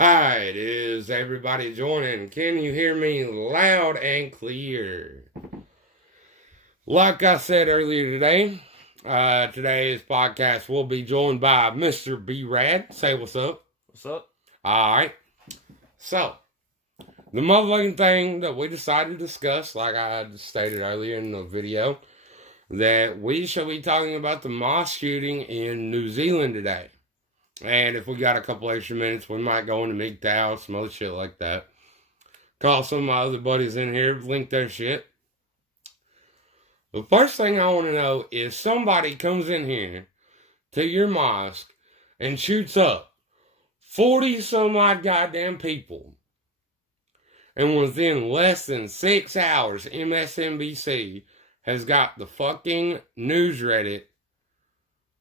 Alright, is everybody joining? Can you hear me loud and clear? Like I said earlier today, today's podcast will be joined by Mr. B Rad. Say what's up. What's up? Alright. So, the motherfucking thing that we decided to discuss, like I stated earlier in the video, that we shall be talking about the mosque shooting in New Zealand today. And if we got a couple extra minutes, we might go into MGTOW, some other shit like that. Call some of my other buddies in here, link their shit. The first thing I want to know is somebody comes in here to your mosque and shoots up 40 some odd goddamn people. And within less than 6 hours, MSNBC has got the fucking news Reddit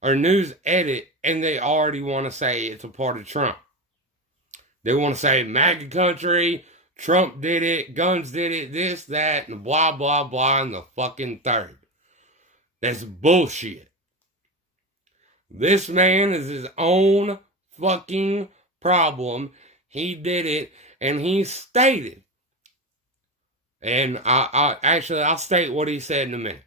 or news edit, and they already want to say it's a part of Trump. They want to say MAGA country, Trump did it, guns did it, this, that, and blah, blah, blah, and the fucking third. That's bullshit. This man is his own fucking problem. He did it, and he stated. And I'll state what he said in a minute.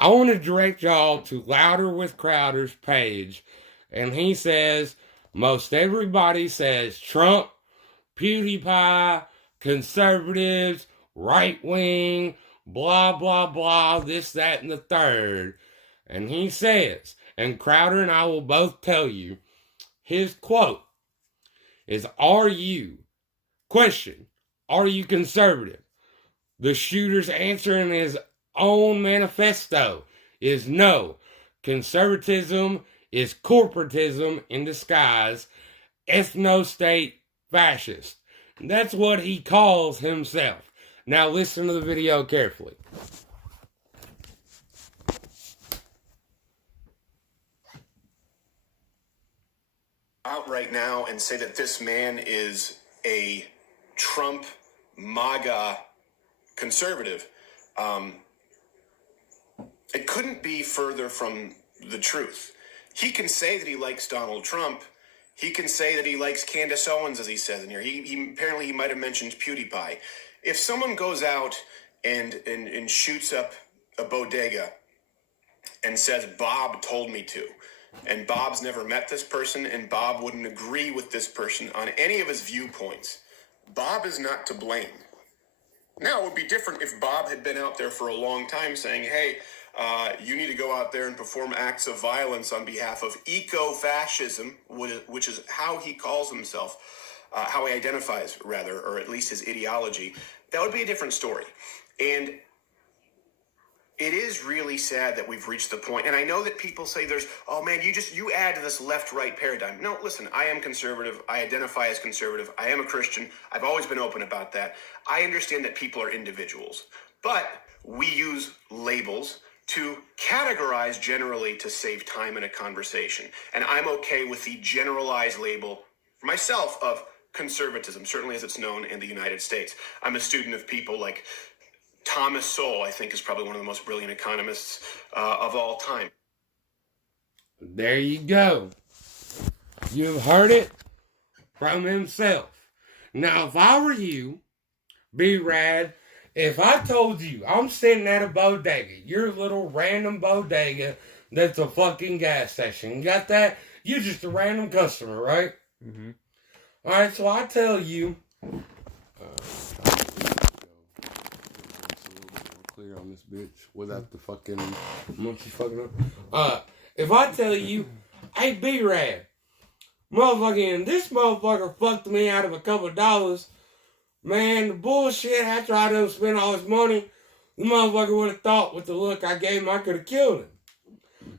I want to direct y'all to Louder with Crowder's page. And he says, most everybody says Trump, PewDiePie, conservatives, right wing, blah, blah, blah, this, that, and the third. And he says, and Crowder and I will both tell you, his quote is, are you conservative? The shooter's answer in his own manifesto is no. Conservatism is corporatism in disguise, ethno-state fascist. And that's what he calls himself. Now listen to the video carefully. Out right now and say that this man is a Trump MAGA conservative. It couldn't be further from the truth. He can say that he likes Donald Trump. He can say that he likes Candace Owens, as he says in here. He apparently he might have mentioned PewDiePie. If someone goes out and shoots up a bodega and says, Bob told me to, and Bob's never met this person, and Bob wouldn't agree with this person on any of his viewpoints, Bob is not to blame. Now, it would be different if Bob had been out there for a long time saying, hey, you need to go out there and perform acts of violence on behalf of eco-fascism, which is how he calls himself, how he identifies, rather, or at least his ideology. That would be a different story. And it is really sad that we've reached the point, and I know that people say there's, oh man, you add to this left-right paradigm. No, listen, I am conservative. I identify as conservative. I am a Christian. I've always been open about that. I understand that people are individuals, but we use labels to categorize generally to save time in a conversation. And I'm okay with the generalized label for myself of conservatism, certainly as it's known in the United States. I'm a student of people like Thomas Sowell, I think, is probably one of the most brilliant economists of all time. There you go. You've heard it from himself. Now, if I were you, B-Rad, if I told you I'm sitting at a bodega, your little random bodega that's a fucking gas station, you got that? You're just a random customer, right? Mm-hmm. Alright, so I tell you... clear on this bitch without the fucking monkey fucking up. If I tell you, hey, B-Rad, motherfucking, this motherfucker fucked me out of a couple of dollars. Man, the bullshit, after I done spent all this money, the motherfucker would have thought with the look I gave him I could have killed him.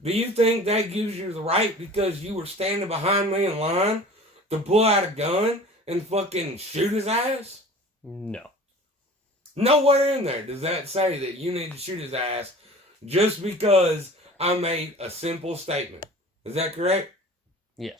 Do you think that gives you the right because you were standing behind me in line to pull out a gun and fucking shoot his ass? No. Nowhere in there does that say that you need to shoot his ass just because I made a simple statement. Is that correct? Yes.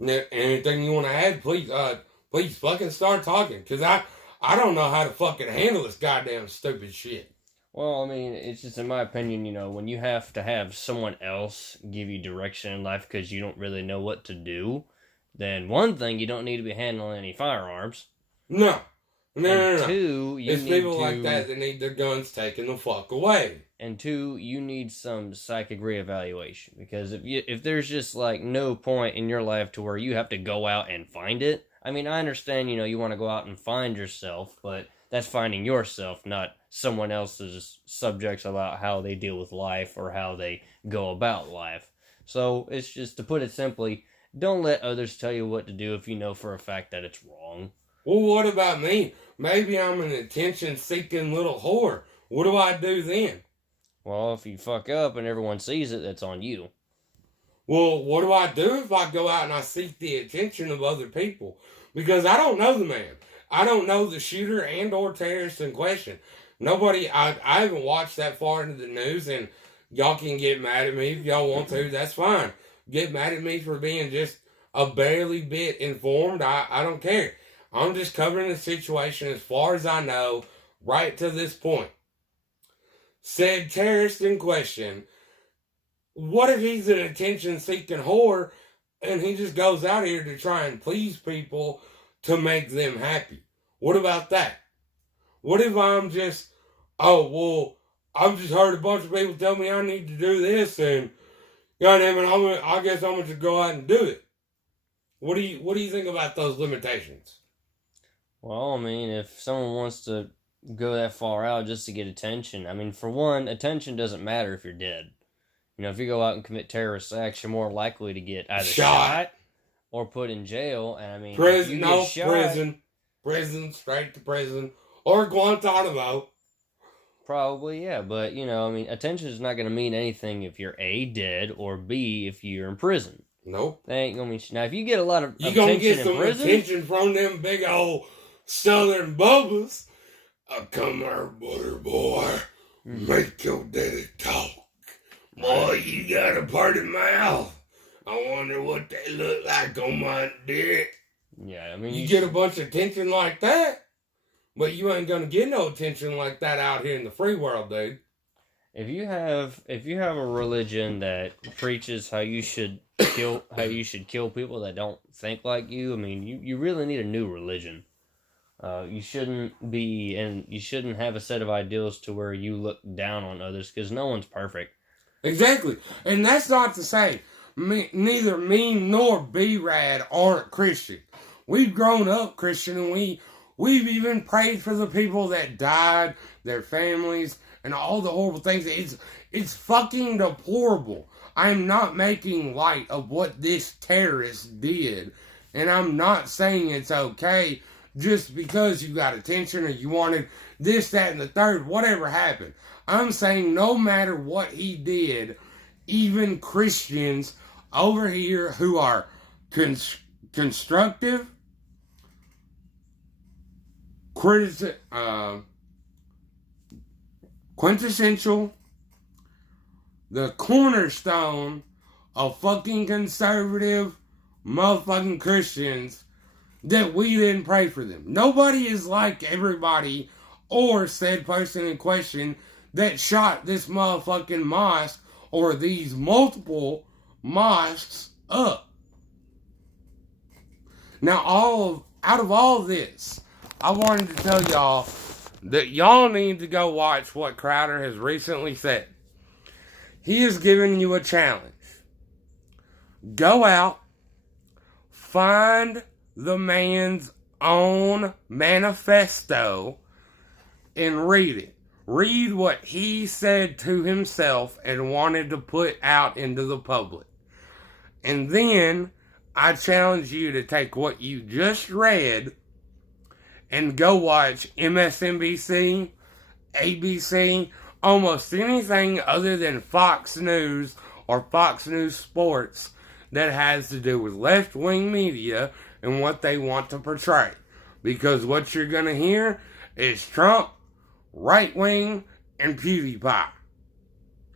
Anything you want to add, please fucking start talking. Because I don't know how to fucking handle this goddamn stupid shit. Well, I mean, it's just in my opinion, when you have to have someone else give you direction in life because you don't really know what to do, then one thing, you don't need to be handling any firearms. No. And No. two, you It's need people to, like that need their guns taken the fuck away. And two, you need some psychic reevaluation, because if there's just like no point in your life to where you have to go out and find it. I mean, I understand, you want to go out and find yourself, but that's finding yourself, not someone else's subjects about how they deal with life or how they go about life. So it's just, to put it simply, don't let others tell you what to do if you know for a fact that it's wrong. Well, what about me? Maybe I'm an attention-seeking little whore. What do I do then? Well, if you fuck up and everyone sees it, that's on you. Well, what do I do if I go out and I seek the attention of other people? Because I don't know the man. I don't know the shooter and or terrorist in question. I haven't watched that far into the news, and y'all can get mad at me if y'all want to. That's fine. Get mad at me for being just a barely bit informed. I don't care. I'm just covering the situation as far as I know right to this point. Said terrorist in question, what if he's an attention-seeking whore and he just goes out here to try and please people to make them happy? What about that? What if I'm just, I've just heard a bunch of people tell me I need to do this, and goddamn it, I guess I'm gonna just go out and do it. What do you think about those limitations? Well, I mean, if someone wants to go that far out just to get attention, I mean, for one, attention doesn't matter if you're dead. If you go out and commit terrorist acts, you're more likely to get either shot or put in jail. And I mean, prison, straight to prison, or Guantanamo. Probably, yeah. But I mean, attention is not going to mean anything if you're A, dead, or B, if you're in prison. Nope. That ain't gonna mean shit. Now, if you get a lot of attention gonna get some attention from them big old Southern bubbas. Come here, butter boy. Make your daddy talk. Boy, you got a party mouth. I wonder what they look like on my dick. Yeah, I mean, you get a bunch of attention like that, but you ain't gonna get no attention like that out here in the free world, dude. If you have a religion that preaches how you should kill people that don't think like you, I mean, you really need a new religion. You shouldn't have a set of ideals to where you look down on others, because no one's perfect. Exactly. And that's not to say neither me nor B-Rad aren't Christian. We've grown up Christian, and we've even prayed for the people that died, their families, and all the horrible things. It's fucking deplorable. I'm not making light of what this terrorist did, and I'm not saying it's okay just because you got attention or you wanted this, that, and the third, whatever happened. I'm saying no matter what he did, even Christians over here who are constructive, quintessential, the cornerstone of fucking conservative motherfucking Christians, that we didn't pray for them. Nobody is like everybody or said person in question that shot this motherfucking mosque or these multiple mosques up. Now, out of all this, I wanted to tell y'all that y'all need to go watch what Crowder has recently said. He is giving you a challenge. Go out, find the man's own manifesto and read it. Read what he said to himself and wanted to put out into the public. And then I challenge you to take what you just read and go watch MSNBC, ABC, almost anything other than Fox News or Fox News Sports that has to do with left-wing media and what they want to portray. Because what you're going to hear is Trump, right-wing, and PewDiePie.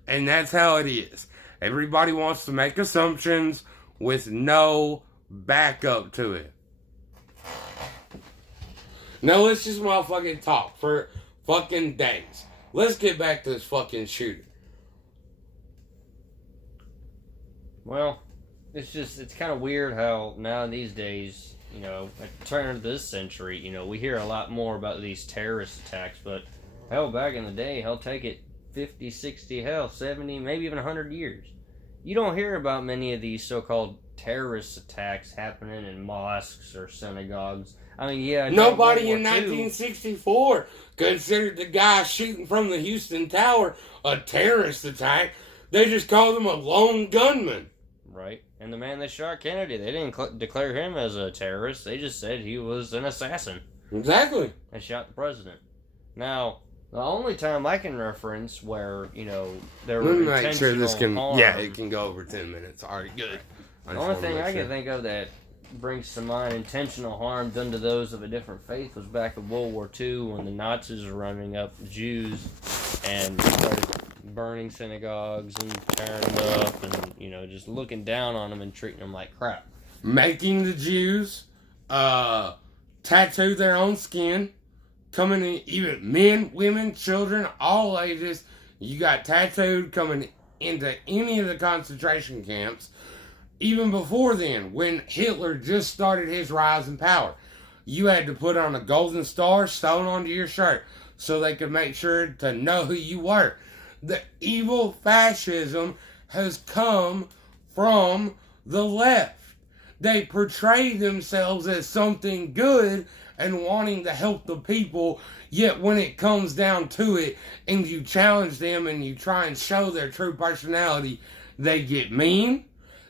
And that's how it is. Everybody wants to make assumptions with no backup to it. Now let's just motherfucking talk for fucking days. let's get back to this fucking shooting. Well, it's kind of weird how now these days, you know, at the turn of this century, you know, we hear a lot more about these terrorist attacks, but hell, back in the day, hell, take it 50, 60, hell, 70, maybe even 100 years. You don't hear about many of these so-called terrorist attacks happening in mosques or synagogues. I mean, yeah. Nobody in 1964 considered the guy shooting from the Houston Tower a terrorist attack. They just called him a lone gunman. Right. And the man that shot Kennedy, they didn't declare him as a terrorist. They just said he was an assassin. Exactly. And shot the president. Now, the only time I can reference where, you know, there were intentional harm... Yeah, it can go over 10 minutes. All right, good. The only thing I can think of that brings to mind intentional harm done to those of a different faith was back in World War II when the Nazis were running up Jews and started burning synagogues and tearing them up and, you know, just looking down on them and treating them like crap. Making the Jews tattoo their own skin. Coming in, even men, women, children, all ages. You got tattooed coming into any of the concentration camps. Even before then, when Hitler just started his rise in power, you had to put on a golden star sewn onto your shirt so they could make sure to know who you were. The evil fascism has come from the left. They portray themselves as something good and wanting to help the people, yet when it comes down to it and you challenge them and you try and show their true personality, they get mean,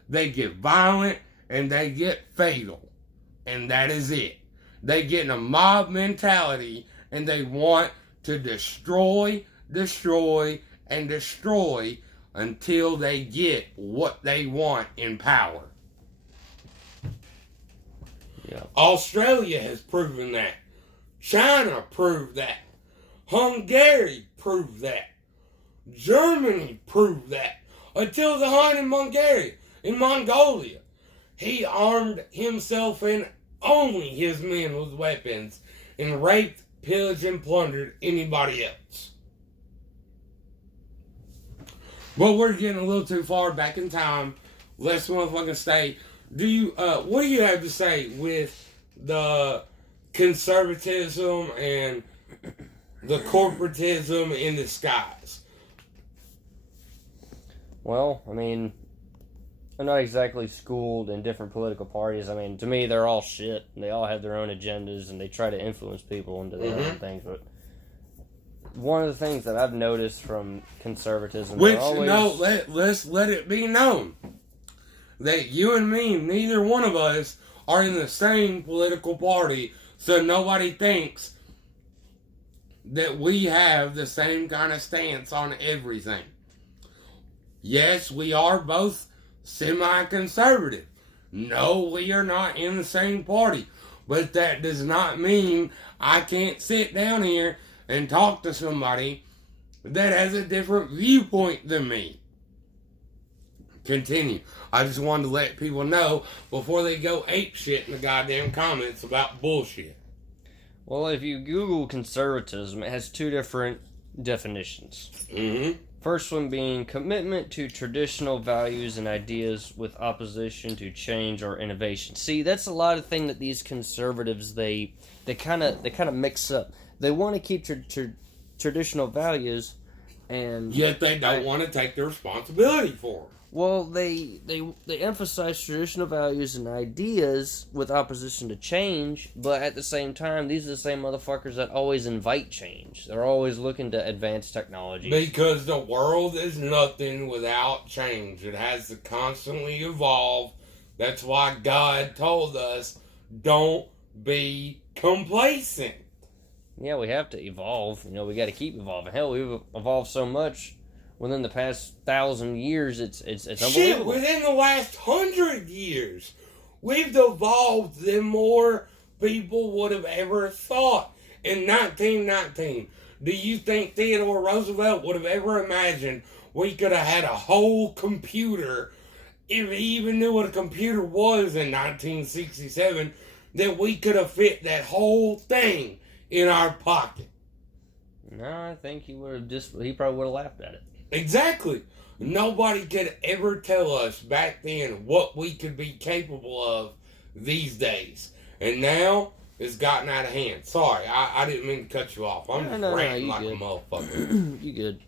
they get violent, and they get fatal. And that is it. They get in a mob mentality and they want to destroy, and destroy until they get what they want in power. Yeah. Australia has proven that. China proved that. Hungary proved that. Germany proved that. Until the Hun in Mongolia. He armed himself and only his men with weapons and raped, pillaged, and plundered anybody else. But we're getting a little too far back in time. Let's motherfucking stay. What do you have to say with the conservatism and the corporatism in the skies? Well, I mean, I'm not exactly schooled in different political parties. I mean, to me, they're all shit. They all have their own agendas, and they try to influence people into their own things. But one of the things that I've noticed from conservatism... let's let it be known that you and me, neither one of us, are in the same political party, so nobody thinks that we have the same kind of stance on everything. Yes, we are both semi-conservative. No, we are not in the same party. But that does not mean I can't sit down here and talk to somebody that has a different viewpoint than me. Continue. I just wanted to let people know before they go ape shit in the goddamn comments about bullshit. Well, if you Google conservatism, it has two different definitions. First one being commitment to traditional values and ideas with opposition to change or innovation. See, that's a lot of thing that these conservatives they kind of mix up. They want to keep traditional values, and yet they don't want to take the responsibility for them. Well, they emphasize traditional values and ideas with opposition to change, but at the same time, these are the same motherfuckers that always invite change. They're always looking to advance technology. Because the world is nothing without change. It has to constantly evolve. That's why God told us, don't be complacent. Yeah, we have to evolve. You know, we got to keep evolving. Hell, we've evolved so much within the past 1,000 years, it's unbelievable. Shit, within the last 100 years, we've evolved than more people would have ever thought. In 1919, do you think Theodore Roosevelt would have ever imagined we could have had a whole computer, if he even knew what a computer was in 1967, that we could have fit that whole thing in our pocket? No, I think he probably would have laughed at it. Exactly. Nobody could ever tell us back then what we could be capable of these days. And now it's gotten out of hand. Sorry, I didn't mean to cut you off. I'm just ranting like good. a motherfucker. You good.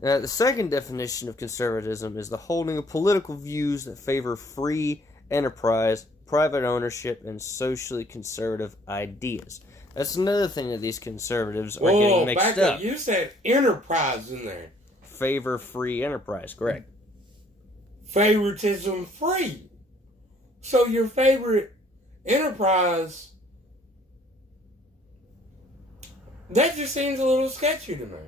The second definition of conservatism is the holding of political views that favor free enterprise, private ownership, and socially conservative ideas. That's another thing that these conservatives are getting mixed up. You said enterprise in there. Favor free enterprise, correct. Favoritism free. So your favorite enterprise, that just seems a little sketchy to me.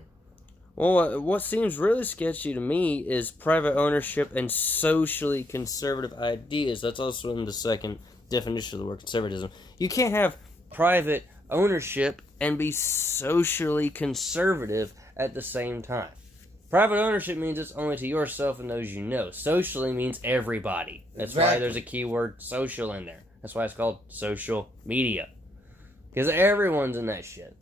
Well, what seems really sketchy to me is private ownership and socially conservative ideas. That's also in the second definition of the word conservatism. You can't have private ownership and be socially conservative at the same time. Private ownership means it's only to yourself and those you know. Socially means everybody. That's why there's a keyword social in there. That's why it's called social media. Because everyone's in that shit.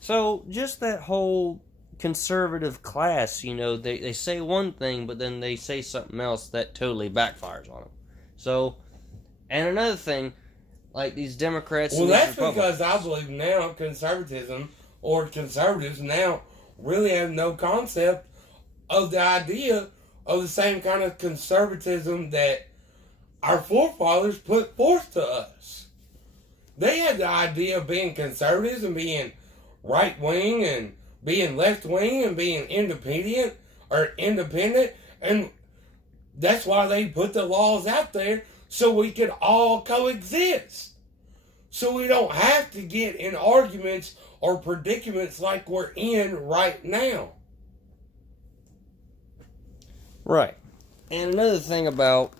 So, just that whole conservative class, they say one thing, but then they say something else that totally backfires on them. So, and another thing, like these Democrats... Well, that's because I believe now conservatism, or conservatives now, really have no concept of the idea of the same kind of conservatism that our forefathers put forth to us. They had the idea of being conservatives and being right-wing and being left-wing and being independent, and that's why they put the laws out there so we could all coexist. So we don't have to get in arguments or predicaments like we're in right now. Right. And another thing about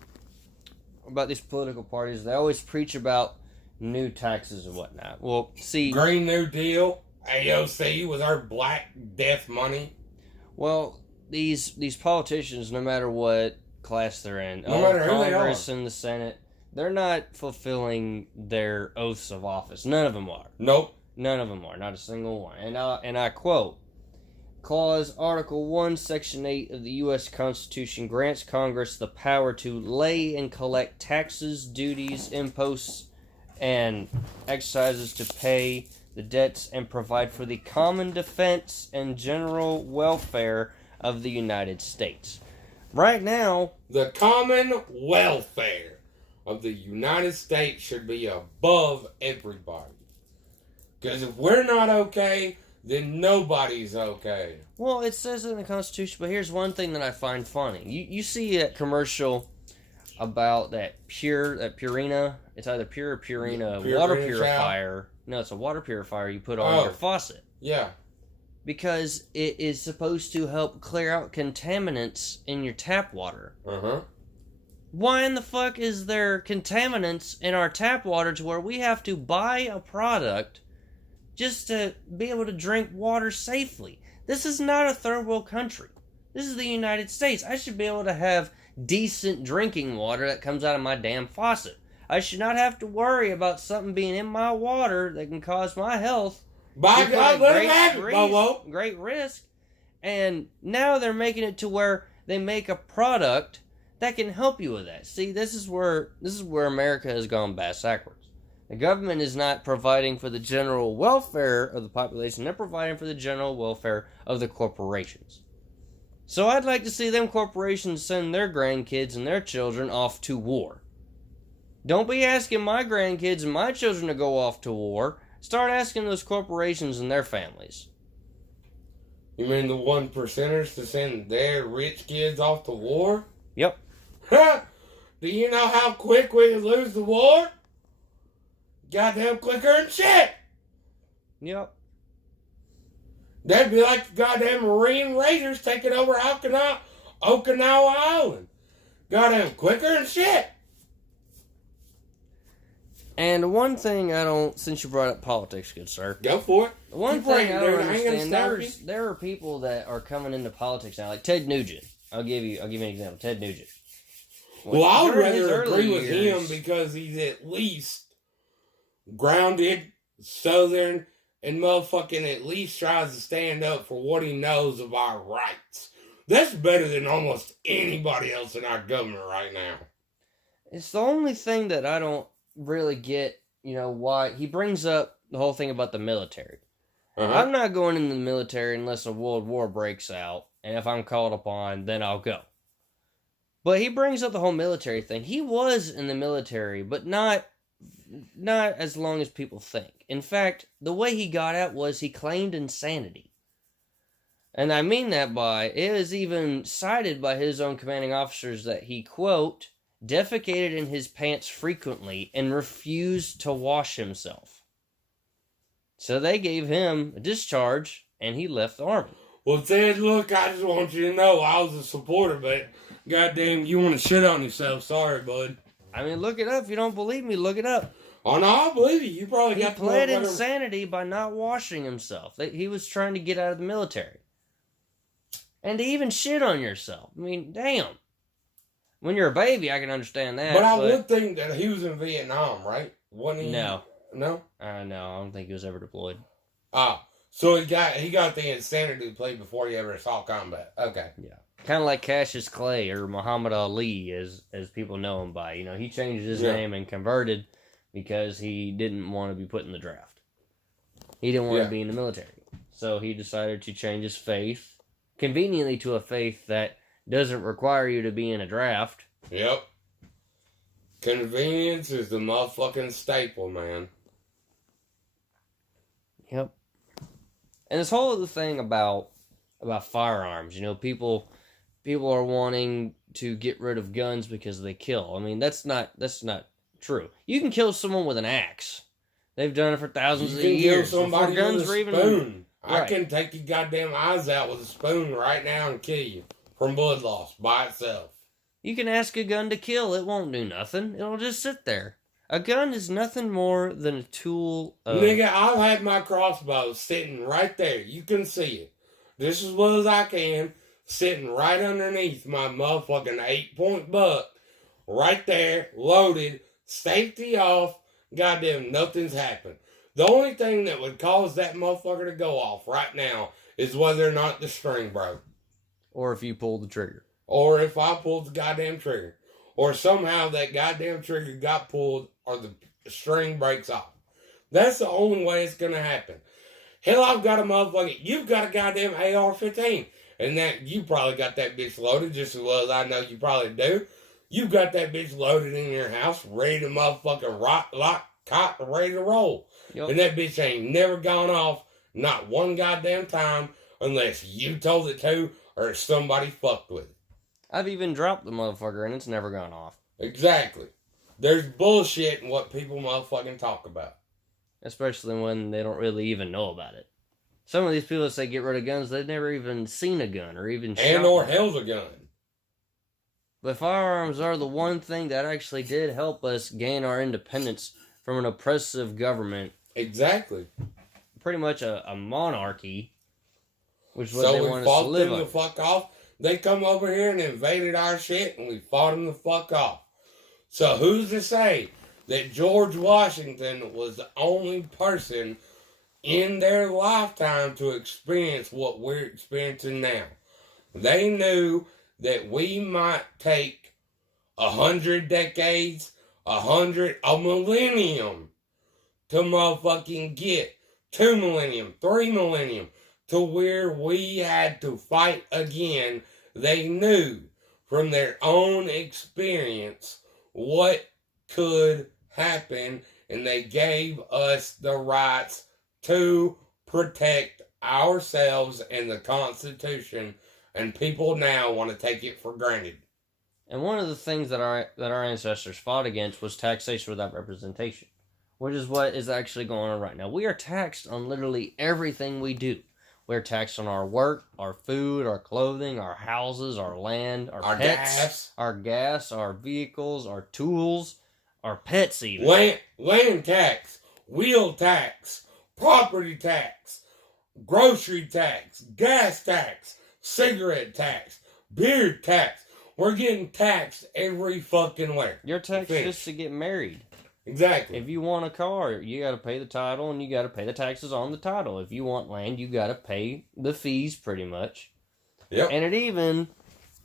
these political parties, they always preach about new taxes and whatnot. Well, see... Green New Deal, AOC with our Black Death money. Well, these politicians, no matter what class they're in, no matter who they are, Congress and the Senate, they're not fulfilling their oaths of office. None of them are. Nope. None of them are. Not a single one. And I quote, Clause Article 1, Section 8 of the U.S. Constitution grants Congress the power to lay and collect taxes, duties, imposts, and excises to pay the debts and provide for the common defense and general welfare of the United States. Right now, the common welfare of the United States should be above everybody. Because if we're not okay, then nobody's okay. Well, it says it in the Constitution, but here's one thing that I find funny. You see that commercial about that Purina, it's either Pure or Purina, water purifier. No, it's a water purifier you put on your faucet. Yeah. Because it is supposed to help clear out contaminants in your tap water. Uh-huh. Why in the fuck is there contaminants in our tap water to where we have to buy a product just to be able to drink water safely? This is not a third world country. This is the United States. I should be able to have decent drinking water that comes out of my damn faucet. I should not have to worry about something being in my water that can cause my health. By God, let it happen, Bobo. Great risk. And now they're making it to where they make a product that can help you with that. See, this is where America has gone backwards. The government is not providing for the general welfare of the population. They're providing for the general welfare of the corporations. So I'd like to see them corporations send their grandkids and their children off to war. Don't be asking my grandkids and my children to go off to war. Start asking those corporations and their families. You mean the 1%ers to send their rich kids off to war? Yep. Do you know how quick we could lose the war? Goddamn quicker than shit. Yep. That'd be like the goddamn Marine Raiders taking over Okinawa Island. Goddamn quicker than shit. And one thing I don't, since you brought up politics, good sir. Go for it. One thing I don't understand, there are people that are coming into politics now, like Ted Nugent. I'll give you an example. Ted Nugent. Well, I would rather agree with him because he's at least grounded, southern, and motherfucking at least tries to stand up for what he knows of our rights. That's better than almost anybody else in our government right now. It's the only thing that I don't really get, why he brings up the whole thing about the military. I'm not going in the military unless a world war breaks out, and if I'm called upon, then I'll go. But he brings up the whole military thing. He was in the military, but not as long as people think. In fact, the way he got out was he claimed insanity. And I mean that by, it is even cited by his own commanding officers that he, quote, defecated in his pants frequently and refused to wash himself. So they gave him a discharge, and he left the Army. Well, Ted, look, I just want you to know I was a supporter, but goddamn, you want to shit on yourself. Sorry, bud. I mean, look it up. If you don't believe me, look it up. Oh, no, I believe you. You probably He got the pled insanity by not washing himself. He was trying to get out of the military. And to even shit on yourself. I mean, damn. When you're a baby, I can understand that. But I would think that he was in Vietnam, right? Wasn't he? No. No? No, I don't think he was ever deployed. Ah, so he got the insanity play before he ever saw combat. Okay. Yeah. Kind of like Cassius Clay or Muhammad Ali, as people know him by. He changed his name and converted because he didn't want to be put in the draft. He didn't want to be in the military. So he decided to change his faith, conveniently to a faith that doesn't require you to be in a draft. Yep. Convenience is the motherfucking staple, man. Yep. And this whole other thing about firearms, people are wanting to get rid of guns because they kill. I mean, that's not true. You can kill someone with an axe. They've done it for thousands of years. You can kill somebody guns with were a even spoon. Right. I can take your goddamn eyes out with a spoon right now and kill you from blood loss by itself. You can ask a gun to kill. It won't do nothing. It'll just sit there. A gun is nothing more than a tool of... Nigga, I've had my crossbow sitting right there. You can see it. Just as well as I can. Sitting right underneath my motherfucking 8-point buck. Right there, loaded, safety off. Goddamn, nothing's happened. The only thing that would cause that motherfucker to go off right now is whether or not the string broke. Or if you pull the trigger. Or if I pulled the goddamn trigger. Or somehow that goddamn trigger got pulled or the string breaks off. That's the only way it's going to happen. Hell, I've got a motherfucker. You've got a goddamn AR-15. And that you probably got that bitch loaded just as well as I know you probably do. You've got that bitch loaded in your house, ready to motherfucking lock, cock, ready to roll. Yep. And that bitch ain't never gone off, not one goddamn time, unless you told it to or somebody fucked with it. I've even dropped the motherfucker and it's never gone off. Exactly. There's bullshit in what people motherfucking talk about. Especially when they don't really even know about it. Some of these people that say get rid of guns, they've never even seen a gun or even shot and or one. held a gun. But firearms are the one thing that actually did help us gain our independence from an oppressive government. Exactly. Pretty much a monarchy, which is what they want us to live on. So we fought them the fuck off. They come over here and invaded our shit, and we fought them the fuck off. So who's to say that George Washington was the only person in their lifetime to experience what we're experiencing now? They knew that we might take 100 decades, a millennium to motherfucking get 2 millennium, 3 millennium, to where we had to fight again. They knew from their own experience what could happen, and they gave us the rights to protect ourselves and the Constitution, and people now want to take it for granted. And one of the things that our ancestors fought against was taxation without representation, which is what is actually going on right now. We are taxed on literally everything we do. We're taxed on our work, our food, our clothing, our houses, our land, our pets, our gas, our vehicles, our tools, our pets even. Land tax, wheel tax, property tax, grocery tax, gas tax, cigarette tax, beer tax. We're getting taxed every fucking where. You're taxed just to get married. Exactly. If you want a car, you got to pay the title and you got to pay the taxes on the title. If you want land, you got to pay the fees pretty much. Yep. And it even,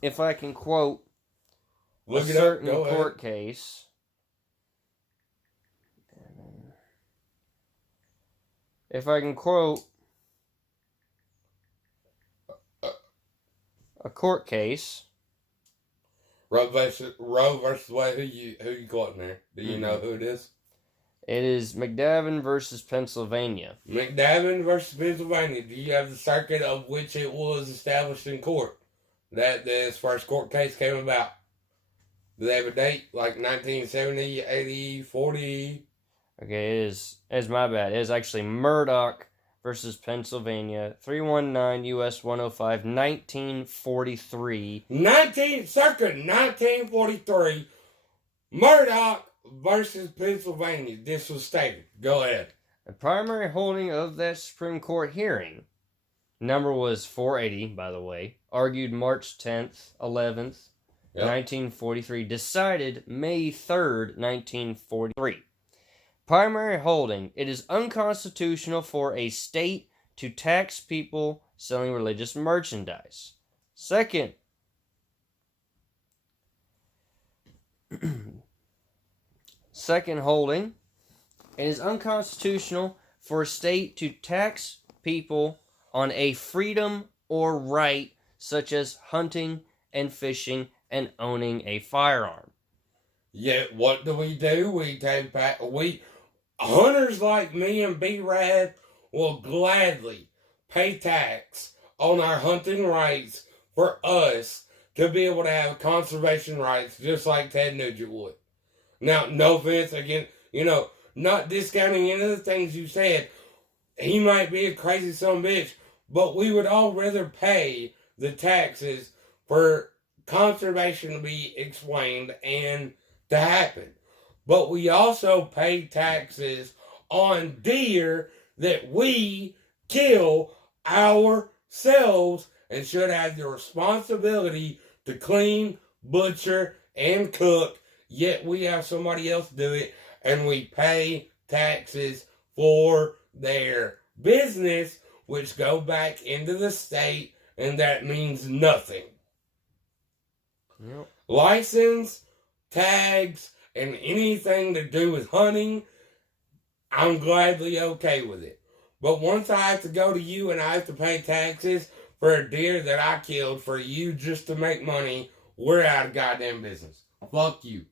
if I can quote Look a it up. certain Go court ahead. case, if I can quote a court case. Roe versus Wade. Who you quoting there? Do you know who it is? It is McDavin versus Pennsylvania. McDavin versus Pennsylvania. Do you have the circuit of which it was established in court? That this first court case came about. Do they have a date? Like 1970, 80, 40? Okay, it's my bad. It is actually Murdoch versus Pennsylvania, 319 US 105, 1943. Circa 1943, Murdoch versus Pennsylvania. This was stated. Go ahead. The primary holding of that Supreme Court hearing, number was 480, by the way, argued March 10th, 11th, 1943, decided May 3rd, 1943. Primary holding, it is unconstitutional for a state to tax people selling religious merchandise. Second holding, it is unconstitutional for a state to tax people on a freedom or right such as hunting and fishing and owning a firearm. Yet what do? We take back. Hunters like me and B-Rad will gladly pay tax on our hunting rights for us to be able to have conservation rights just like Ted Nugent would. Now, no offense, again, not discounting any of the things you said. He might be a crazy son of a bitch, but we would all rather pay the taxes for conservation to be explained and to happen. But we also pay taxes on deer that we kill ourselves and should have the responsibility to clean, butcher, and cook, yet we have somebody else do it, and we pay taxes for their business, which go back into the state, and that means nothing. Yep. License, tags, and anything to do with hunting, I'm gladly okay with it. But once I have to go to you and I have to pay taxes for a deer that I killed for you just to make money, we're out of goddamn business. Fuck you.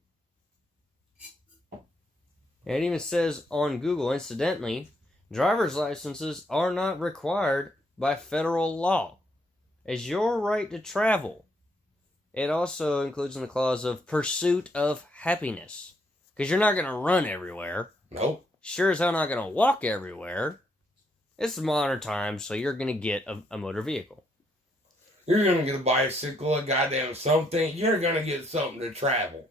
It even says on Google, incidentally, driver's licenses are not required by federal law. It's your right to travel. It also includes in the clause of pursuit of happiness. Because you're not going to run everywhere. Nope. Sure as hell not going to walk everywhere. It's modern times, so you're going to get a motor vehicle. You're going to get a bicycle, a goddamn something. You're going to get something to travel.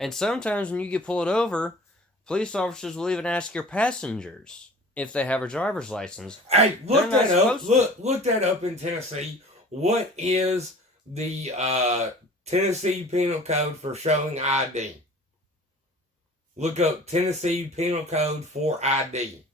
And sometimes when you get pulled over, police officers will even ask your passengers if they have a driver's license. Hey, look that up. Look that up in Tennessee. What is the Tennessee Penal Code for showing ID? Look up Tennessee Penal Code for ID.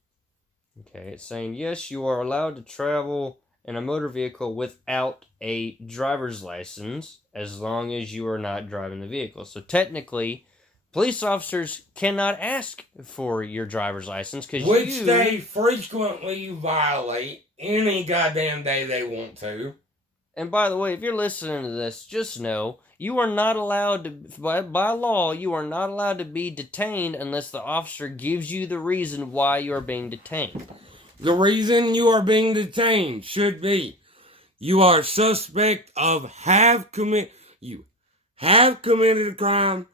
Okay, it's saying, yes, you are allowed to travel in a motor vehicle without a driver's license as long as you are not driving the vehicle. So technically, police officers cannot ask for your driver's license which they frequently violate any goddamn day they want to. And by the way, if you're listening to this, just know you are not allowed to, by law, you are not allowed to be detained unless the officer gives you the reason why you are being detained. The reason you are being detained should be you are suspect of you have committed a crime,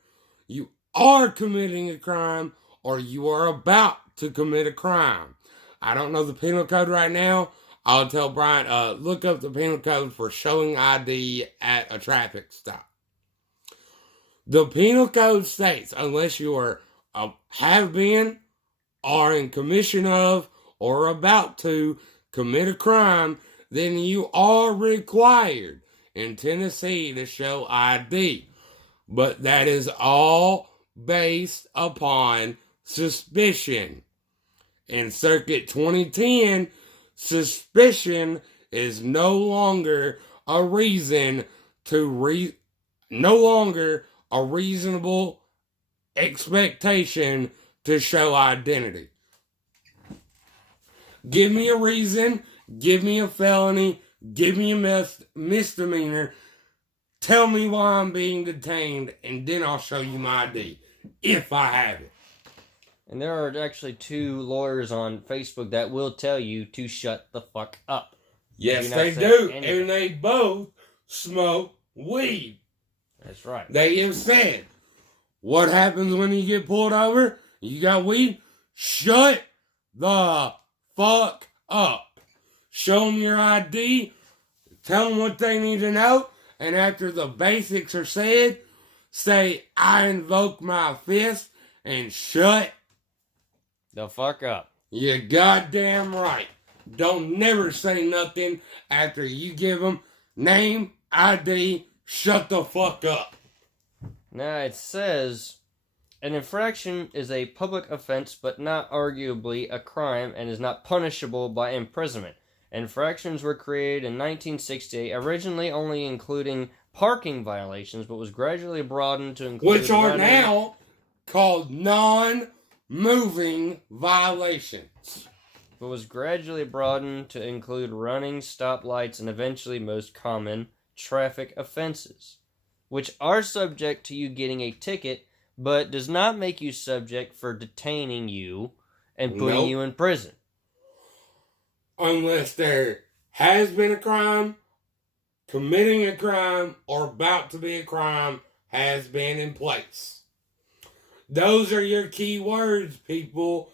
you are committing a crime, or you are about to commit a crime. I don't know the penal code right now. I'll tell Brian, look up the penal code for showing ID at a traffic stop. The penal code states, unless you are have been, are in commission of, or about to commit a crime, then you are required in Tennessee to show ID. But that is all based upon suspicion. In Circuit 2010, suspicion is no longer a reason to no longer a reasonable expectation to show identity. Give me a reason, give me a felony, give me a misdemeanor, tell me why I'm being detained, and then I'll show you my ID, if I have it. And there are actually 2 lawyers on Facebook that will tell you to shut the fuck up. Yes, they do, and they both smoke weed. That's right. They have said, what happens when you get pulled over? You got weed? Shut the fuck up. Show them your ID. Tell them what they need to know. And after the basics are said, say, I invoke my fist and shut the fuck up. You goddamn right. Don't never say nothing after you give them name, ID, shut the fuck up. Now it says, an infraction is a public offense but not arguably a crime and is not punishable by imprisonment. Infractions were created in 1968, originally only including parking violations, but was gradually broadened to include... Which are now called non-moving violations. But was gradually broadened to include running, stoplights, and eventually most common traffic offenses, which are subject to you getting a ticket, but does not make you subject for detaining you and putting you in prison. Unless there has been a crime, committing a crime, or about to be a crime has been in place. Those are your key words, people.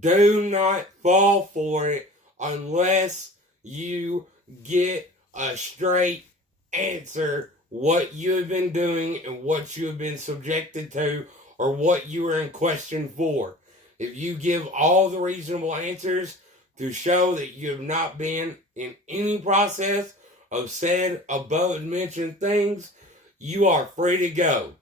Do not fall for it unless you get a straight answer what you have been doing and what you have been subjected to or what you are in question for. If you give all the reasonable answers to show that you have not been in any process of said above mentioned things, you are free to go.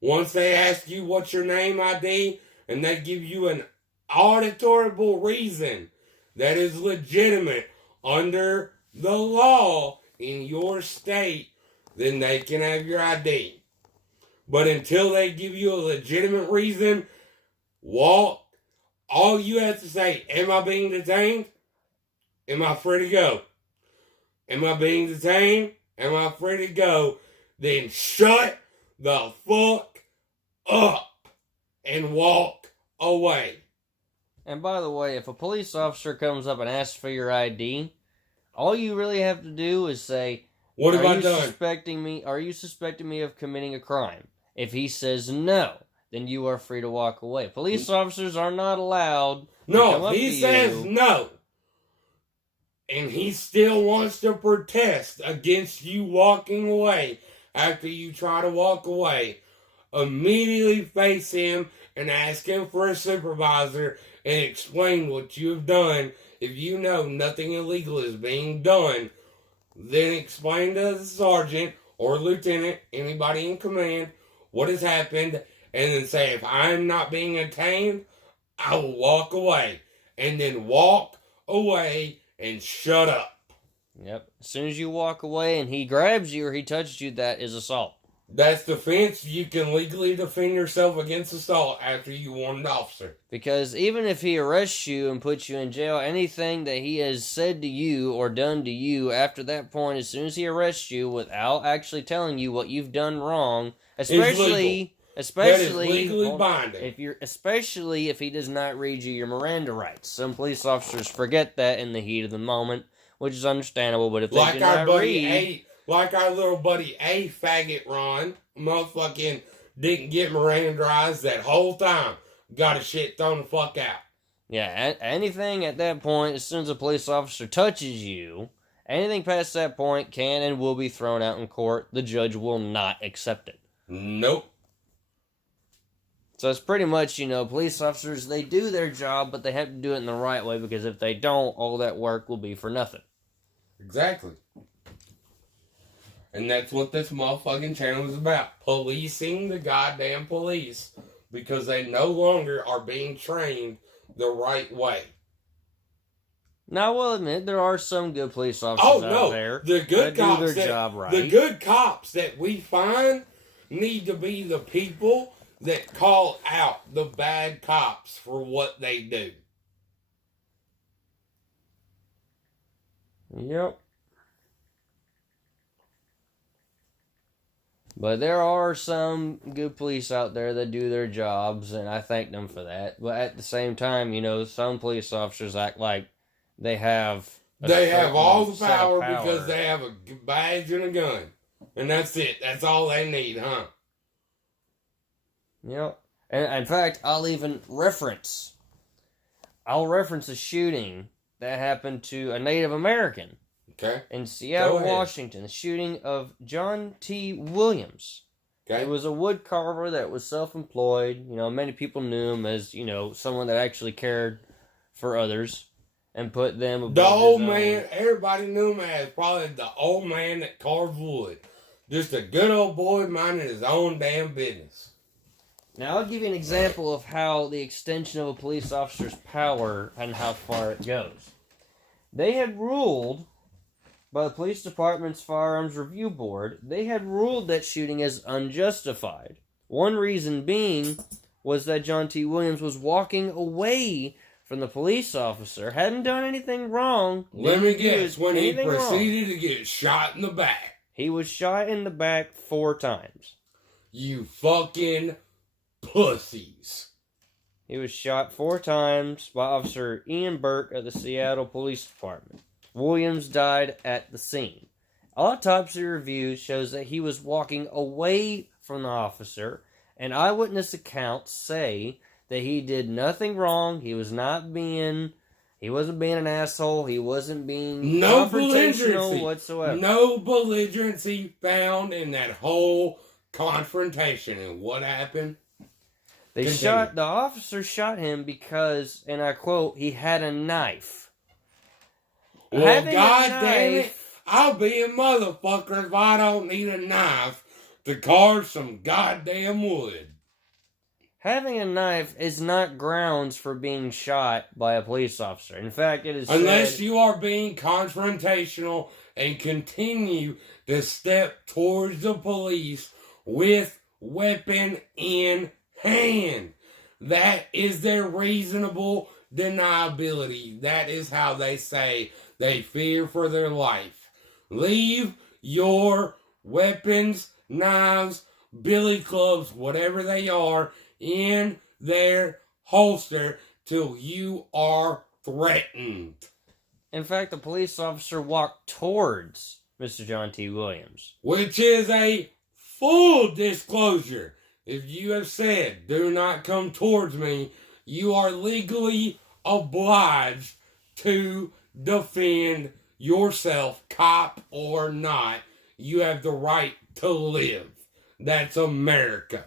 Once they ask you what's your name ID and they give you an auditorable reason that is legitimate under the law in your state, then they can have your ID. But until they give you a legitimate reason, walk. All you have to say, am I being detained? Am I free to go? Am I being detained? Am I free to go? Then shut the fuck up and walk away. And by the way, if a police officer comes up and asks for your ID, all you really have to do is say, what have I done? Are you suspecting me of committing a crime? If he says no, then you are free to walk away. Police officers are not allowed to come up to you. He says no, and he still wants to protest against you walking away after you try to walk away, immediately face him and ask him for a supervisor and explain what you have done. If you know nothing illegal is being done, then explain to the sergeant or lieutenant, anybody in command, what has happened, and then say, if I'm not being detained, I will walk away. And then walk away and shut up. Yep. As soon as you walk away and he grabs you or he touches you, that is assault. That's defense. You can legally defend yourself against assault after you warn an officer. Because even if he arrests you and puts you in jail, anything that he has said to you or done to you after that point, as soon as he arrests you without actually telling you what you've done wrong, especially legally binding. Especially if he does not read you your Miranda rights. Some police officers forget that in the heat of the moment, which is understandable, but if they do not read... Like our little buddy A, faggot Ron, motherfucking didn't get Mirandized that whole time. Got his shit thrown the fuck out. Yeah, anything at that point, as soon as a police officer touches you, anything past that point can and will be thrown out in court. The judge will not accept it. Nope. So it's pretty much, police officers, they do their job, but they have to do it in the right way, because if they don't, all that work will be for nothing. Exactly. And that's what this motherfucking channel is about. Policing the goddamn police. because they no longer are being trained the right way. Now, I will admit, there are some good police officers out there the good that cops do their job right. The good cops that we find need to be the people that call out the bad cops for what they do. Yep. But there are some good police out there that do their jobs, and I thank them for that. But at the same time, some police officers act like they have all the power because they have a badge and a gun. And that's it. That's all they need, huh? Yep. And in fact, I'll reference a shooting that happened to a Native American. Okay. In Seattle, Washington. The shooting of John T. Williams. Okay. It was a wood carver that was self-employed. Many people knew him as, someone that actually cared for others and put them above the old man. Everybody knew him as probably the old man that carved wood. Just a good old boy minding his own damn business. Now, I'll give you an example of how the extension of a police officer's power and how far it goes. They had ruled, by the police department's firearms review board, they had ruled that shooting as unjustified. One reason being was that John T. Williams was walking away from the police officer, hadn't done anything wrong. Let me guess, when he proceeded to get shot in the back. He was shot in the back 4 times. You fucking pussies. He was shot 4 times by Officer Ian Burke of the Seattle Police Department. Williams died at the scene. Autopsy review shows that he was walking away from the officer, and eyewitness accounts say that he did nothing wrong. He wasn't being an asshole. He wasn't being confrontational whatsoever. No belligerency found in that whole confrontation. And what happened? The officer shot him because, and I quote, he had a knife. Well, damn it, I'll be a motherfucker if I don't need a knife to carve some goddamn wood. Having a knife is not grounds for being shot by a police officer. In fact, it is unless you are being confrontational and continue to step towards the police with weapon in hand. That is their reasonable deniability. That is how they say they fear for their life. Leave your weapons, knives, billy clubs, whatever they are, in their holster till you are threatened. In fact, the police officer walked towards Mr. John T. Williams. Which is a full disclosure. If you have said, do not come towards me, you are legally obliged to defend yourself, cop or not. You have the right to live. That's America.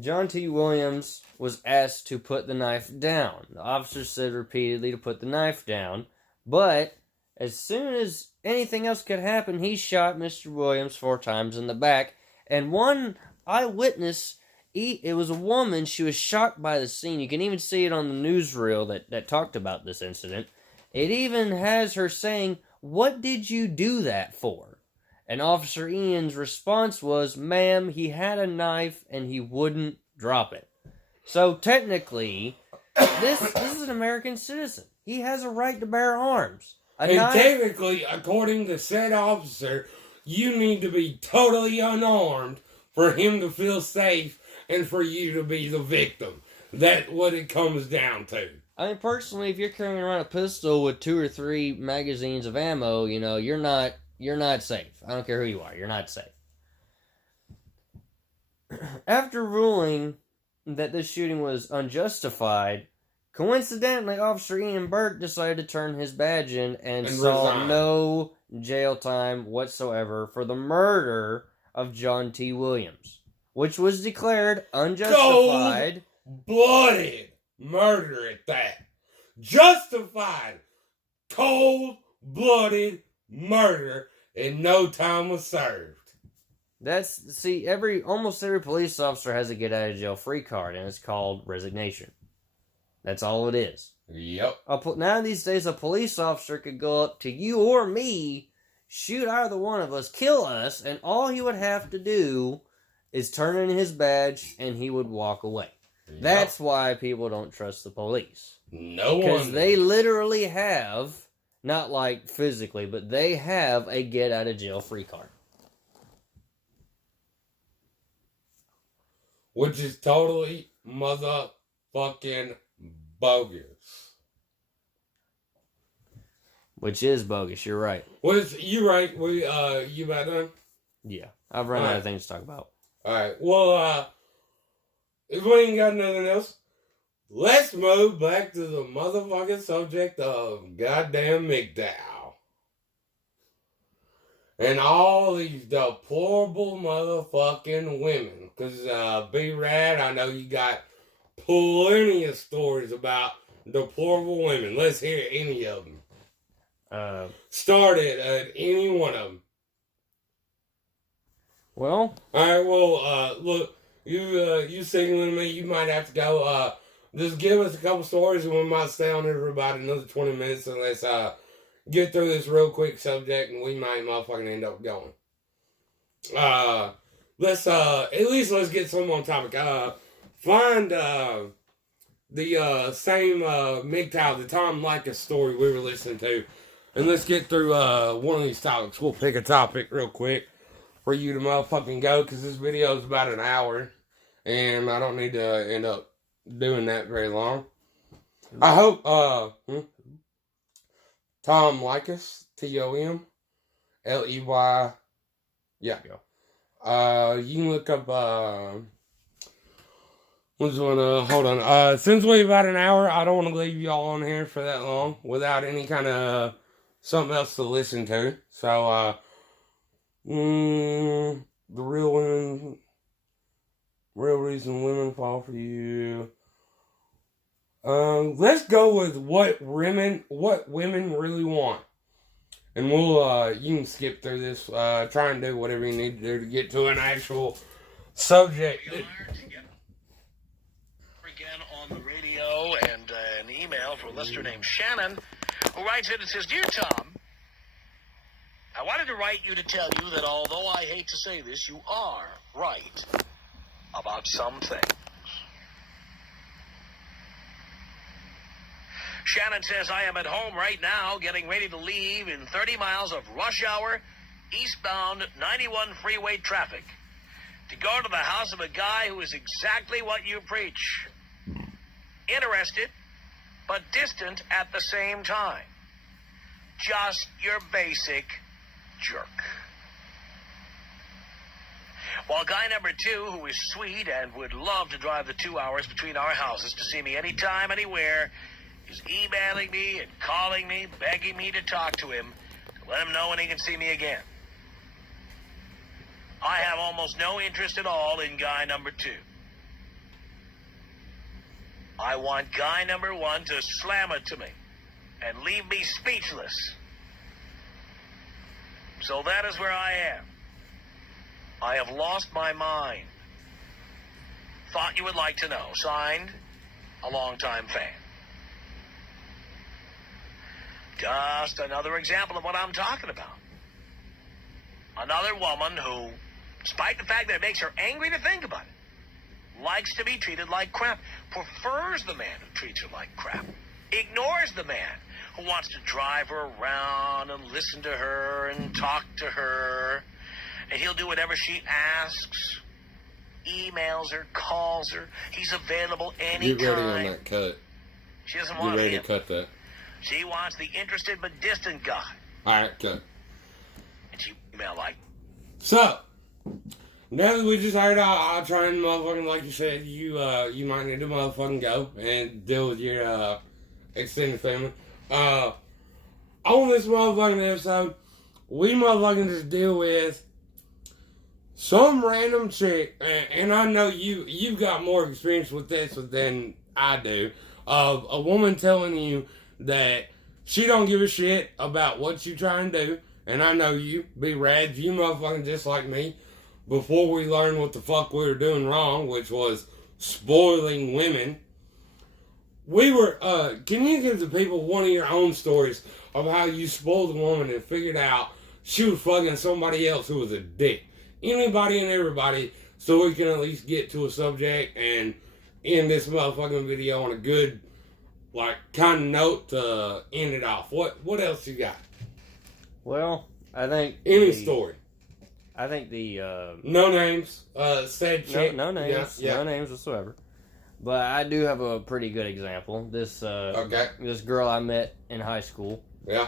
John T. Williams was asked to put the knife down. The officer said repeatedly to put the knife down, but as soon as anything else could happen, he shot Mr. Williams 4 times in the back. And one eyewitness, it was a woman, she was shocked by the scene. You can even see it on the newsreel that talked about this incident. It even has her saying, "What did you do that for?" And Officer Ian's response was, "Ma'am, he had a knife and he wouldn't drop it." So technically, this is an American citizen. He has a right to bear arms. Technically, according to said officer, you need to be totally unarmed for him to feel safe and for you to be the victim. That's what it comes down to. I mean, personally, if you're carrying around a pistol with 2 or 3 magazines of ammo, you're not safe. I don't care who you are. You're not safe. After ruling that this shooting was unjustified, coincidentally, Officer Ian Burke decided to turn his badge in and saw resign. No jail time whatsoever for the murder of John T. Williams, which was declared unjustified. Cold-blooded murder at that. Justified. Cold-blooded murder, and no time was served. Almost every police officer has a get out of jail free card, and it's called resignation. That's all it is. Yep. Now these days, a police officer could go up to you or me, shoot either one of us, kill us, and all he would have to do is turn in his badge, and he would walk away. Yep. That's why people don't trust the police. No one. Because they literally have, not like physically, but they have a get out of jail free card. Which is totally motherfucking bogus. Which is bogus, you're right. You right. You about done? Yeah. I've run out of things to talk about. Alright, well, if we ain't got nothing else, let's move back to the motherfucking subject of goddamn MGTOW. And all these deplorable motherfucking women. Because, B-Rad, I know you got plenty of stories about deplorable women. Let's hear any of them. Started at any one of them. Well. Alright, well, look, you signaling me, you might have to go, just give us a couple stories and we might stay on here for about another 20 minutes and let's, get through this real quick subject and we might motherfucking end up going. Let's get some on topic. Find, the same, MGTOW, the Tom Likas story we were listening to, and let's get through, one of these topics. We'll pick a topic real quick for you to motherfucking go, because this video is about an hour, and I don't need to end up doing that very long. I hope, Tom Likas, Tom, Ley, yeah. You can look up, hold on, since we're about an hour, I don't want to leave y'all on here for that long, without any kind of, something else to listen to, so, the real reason women fall for you. Let's go with what women really want. And we'll, you can skip through this, try and do whatever you need to do to get to an actual subject. Again on the radio and an email from a listener named Shannon, who writes in and says, "Dear Tom, I wanted to write you to tell you that although I hate to say this, you are right about some things." Shannon says, "I am at home right now getting ready to leave in 30 miles of rush hour, eastbound 91 freeway traffic to go to the house of a guy who is exactly what you preach. Interested, but distant at the same time. Just your basic jerk. While guy number 2, who is sweet and would love to drive the 2 hours between our houses to see me anytime, anywhere, is emailing me and calling me, begging me to talk to him, to let him know when he can see me again. I have almost no interest at all in guy number 2. I want guy number 1 to slam it to me and leave me speechless. So that is where I am. I have lost my mind. Thought you would like to know. Signed, a longtime fan." Just another example of what I'm talking about. Another woman who, despite the fact that it makes her angry to think about it, likes to be treated like crap, prefers the man who treats her like crap, ignores the man who wants to drive her around and listen to her and talk to her, and he'll do whatever she asks, emails her, calls her, he's available anytime. Get ready on that cut. She doesn't want Get ready him. to cut that. She wants the interested but distant guy. Alright, cut. And she email like, so, now that we just heard, I'll try and motherfucking, like you said, you might need to motherfucking go and deal with your, extended family. On this motherfucking episode, we motherfucking just deal with some random chick, and I know you've got more experience with this than I do, of a woman telling you that she don't give a shit about what you try and do, and I know you, B-Rad, you motherfucking just like me, before we learned what the fuck we were doing wrong, which was spoiling women. We were, can you give the people one of your own stories of how you spoiled a woman and figured out she was fucking somebody else who was a dick? Anybody and everybody, so we can at least get to a subject and end this motherfucking video on a good, like, kind of note to end it off. What else you got? Well, I think... Any story. I think the... no names. Said chick. No names. Yeah. No names whatsoever. But I do have a pretty good example. This girl I met in high school. Yeah.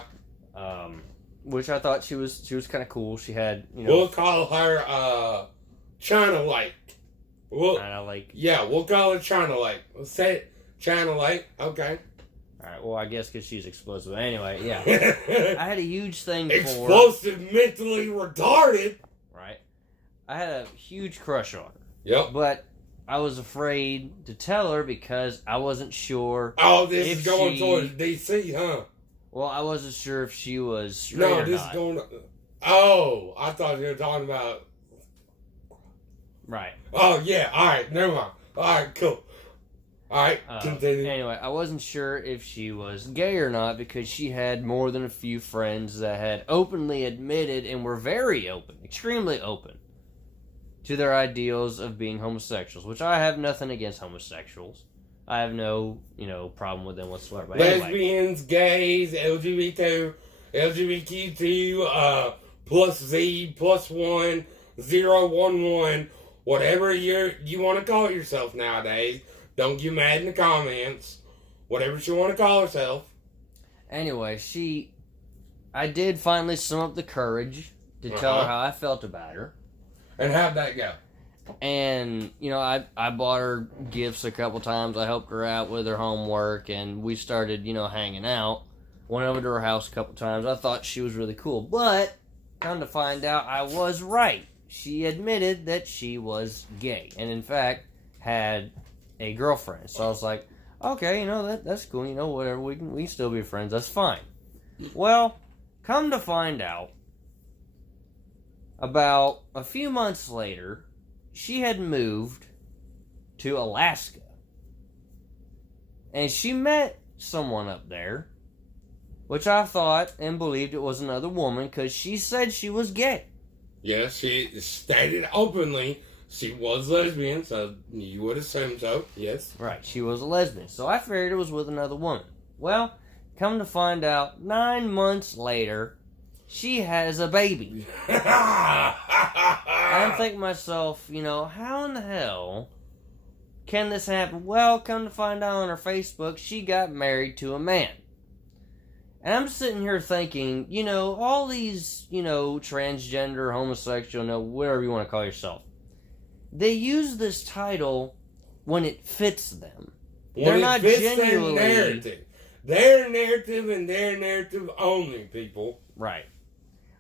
Which I thought she was kind of cool. She had, We'll call her China Lake. China Lake. Yeah, we'll call her China Lake. Let's say it. China Lake. Okay. All right. Well, I guess because she's explosive. Anyway, yeah. I had a huge thing for explosive, mentally retarded. Right. I had a huge crush on her. Yep. But I was afraid to tell her because I wasn't sure. Oh, this is going towards DC, huh? Well, I wasn't sure if she was straight or this not. is going. Oh, I thought you were talking about. Right. Oh yeah. All right. Never mind. All right. Cool. All right. Continue. Anyway, I wasn't sure if she was gay or not because she had more than a few friends that had openly admitted and were very open, extremely open, to their ideals of being homosexuals, which I have nothing against homosexuals. I have no, problem with them whatsoever. But lesbians, gays, LGBTQ2, plus Z, plus 1, 011, whatever you want to call yourself nowadays. Don't get mad in the comments. Whatever she want to call herself. Anyway, I did finally sum up the courage to tell her how I felt about her. And how'd that go? And, I bought her gifts a couple times. I helped her out with her homework, and we started, hanging out. Went over to her house a couple times. I thought she was really cool. But, come to find out, I was right. She admitted that she was gay. And, in fact, had a girlfriend. So I was like, okay, that's cool. Whatever. We can still be friends. That's fine. Well, come to find out, about a few months later, she had moved to Alaska. And she met someone up there, which I thought and believed it was another woman because she said she was gay. Yes, she stated openly she was lesbian, so you would assume so, yes. Right, she was a lesbian. So I figured it was with another woman. Well, come to find out, 9 months later, she has a baby. I'm thinking to myself, how in the hell can this happen? Well, come to find out on her Facebook, she got married to a man. And I'm sitting here thinking, all these, transgender, homosexual, whatever you want to call yourself, they use this title when it fits them. They're not genuinely... their narrative. Their narrative and their narrative only, people. Right.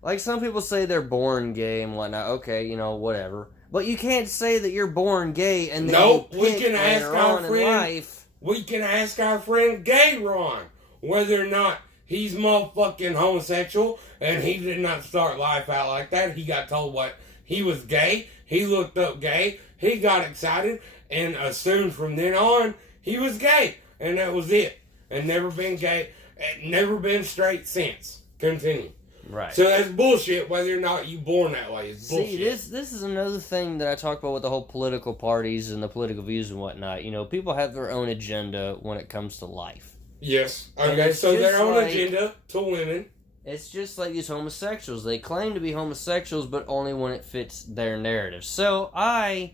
Like some people say they're born gay and whatnot. Okay, whatever. But you can't say that you're born gay and then we can ask our friend. We can ask our friend Gay Ron whether or not he's motherfucking homosexual and he did not start life out like that. He got told what he was gay. He looked up gay. He got excited and assumed from then on he was gay, and that was it. And never been gay. And never been straight since. Continue. Right. So that's bullshit whether or not you born that way. It's bullshit. See, this is another thing that I talk about with the whole political parties and the political views and whatnot. People have their own agenda when it comes to life. Yes. Okay, so their own agenda to women. It's just like these homosexuals. They claim to be homosexuals, but only when it fits their narrative. So I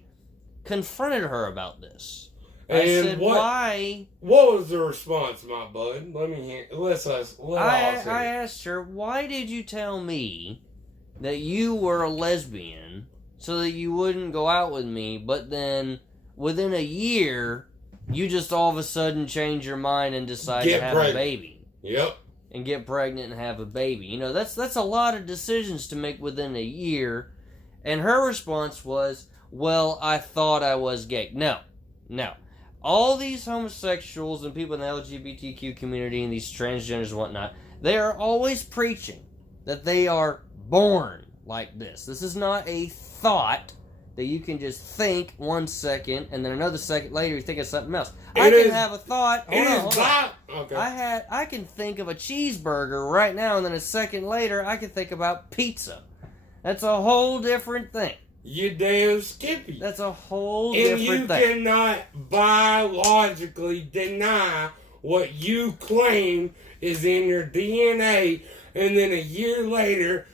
confronted her about this. I said, why? What was the response, my bud? Let me hear. I asked her, why did you tell me that you were a lesbian so that you wouldn't go out with me, but then within a year, you just all of a sudden change your mind and decide to have a baby? Yep. And get pregnant and have a baby. That's a lot of decisions to make within a year. And her response was, well, I thought I was gay. No. All these homosexuals and people in the LGBTQ community and these transgenders and whatnot, they are always preaching that they are born like this. This is not a thought that you can just think 1 second and then another second later you think of something else. I can have a thought. Hold on. Okay. I can think of a cheeseburger right now and then a second later I can think about pizza. That's a whole different thing. You damn Skippy. That's a whole different thing. And you cannot biologically deny what you claim is in your DNA, and then a year later,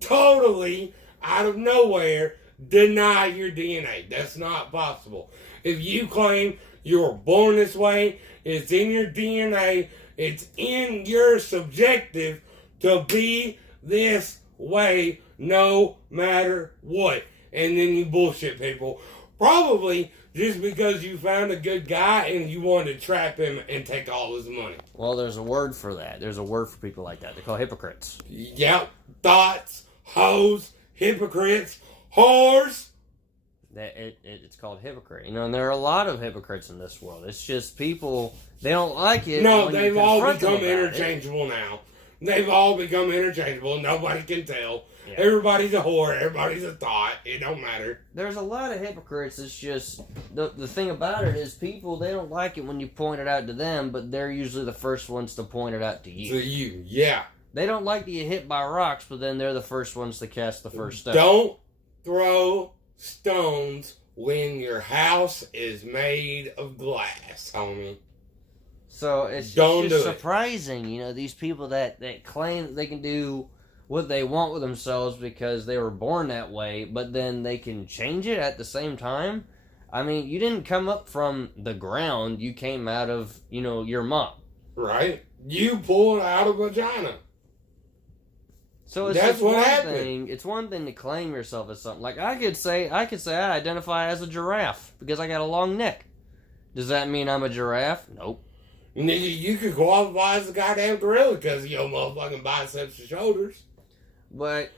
totally out of nowhere, deny your DNA. That's not possible. If you claim you were born this way, it's in your DNA, it's in your subjective to be this way no matter what. And then you bullshit people. Probably just because you found a good guy and you wanted to trap him and take all his money. Well, there's a word for that. There's a word for people like that. They're called hypocrites. Yep. Thoughts, hoes, hypocrites, whores. It's called hypocrite. And there are a lot of hypocrites in this world. It's just people, they don't like it. No, they've all become interchangeable now. They've all become interchangeable. Nobody can tell. Yeah. Everybody's a whore. Everybody's a thought. It don't matter. There's a lot of hypocrites. It's just, the thing about it is people, they don't like it when you point it out to them, but they're usually the first ones to point it out to you. To you, yeah. They don't like to get hit by rocks, but then they're the first ones to cast the first stone. Don't throw stones when your house is made of glass, homie. So it's just surprising, these people that claim that they can do what they want with themselves because they were born that way, but then they can change it at the same time. I mean, you didn't come up from the ground. You came out of, your mom. Right. You pulled out a vagina. So it's thing. It's one thing to claim yourself as something. Like I could say I identify as a giraffe because I got a long neck. Does that mean I'm a giraffe? Nope. You could qualify as a goddamn gorilla because of your motherfucking biceps and shoulders. But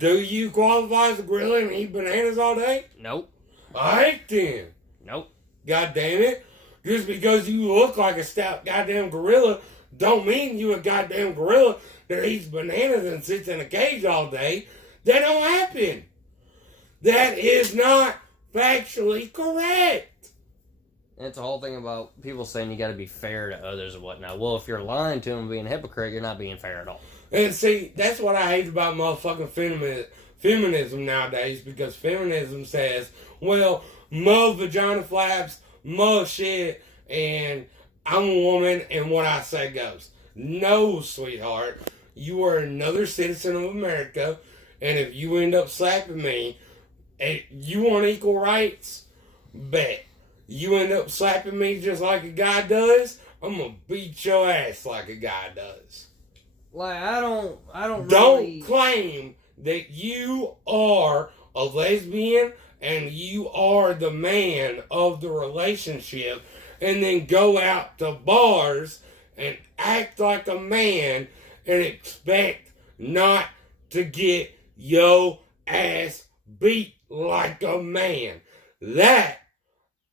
do you qualify as a gorilla and eat bananas all day? Nope. Alright then. Nope. God damn it. Just because you look like a stout goddamn gorilla don't mean you a goddamn gorilla that eats bananas and sits in a cage all day. That don't happen. That is not factually correct. And it's a whole thing about people saying you got to be fair to others and whatnot. Well, if you're lying to them and being a hypocrite, you're not being fair at all. And see, that's what I hate about motherfucking feminism nowadays, because feminism says, well, more vagina flaps, more shit, and I'm a woman, and what I say goes. No, sweetheart, you are another citizen of America, and if you end up slapping me, and you want equal rights, bet. You end up slapping me just like a guy does, I'm gonna beat your ass like a guy does. Like, I don't really... claim that you are a lesbian and you are the man of the relationship and then go out to bars and act like a man and expect not to get your ass beat like a man. That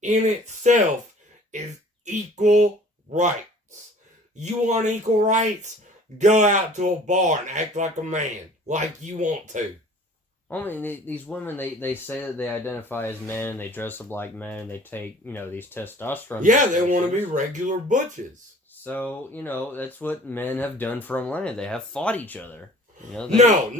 in itself is equal rights. You want equal rights? Go out to a bar and act like a man, like you want to. I mean, these women, they say that they identify as men, and they dress up like men, and they take, these testosterone. Yeah, they want to be regular butches. So, that's what men have done for a millennia. They have fought each other. No,